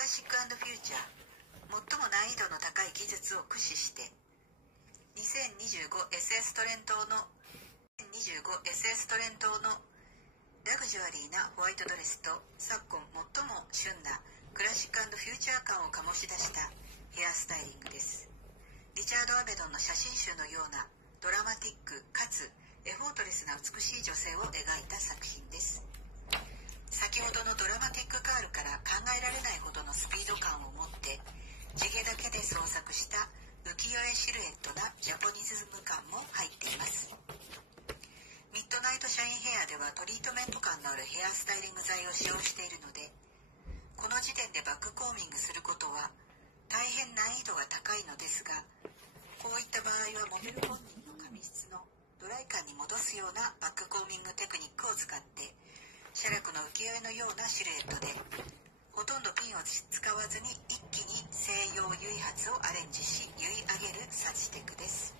ラシック&フューチャー、最も難易度の高い技術を駆使して 2025SS トレントのラグジュアリーなホワイトドレスと昨今最も旬なクラシック&フューチャー感を醸し出したヘアスタイリングです。リチャード・アベドンの写真集のようなドラマティックかつエフォートレスな美しい女性を描いた作品です。先ほどのドラマティックカールから考えられないほどのスピード感を持って地毛だけで創作した浮世絵シルエットなジャポニズム感も入っています。ミッドナイトシャインヘアではトリートメント感のあるヘアスタイリング剤を使用しているので、この時点でバックコーミングすることは大変難易度が高いのですが、こういった場合はモデル本人の髪質のドライ感に戻すようなバックコーミングテクニックを使って写楽の浮世絵のようなシルエットでほとんどピンを使わずに一気に西洋結髪をアレンジし結い上げるサジテクです。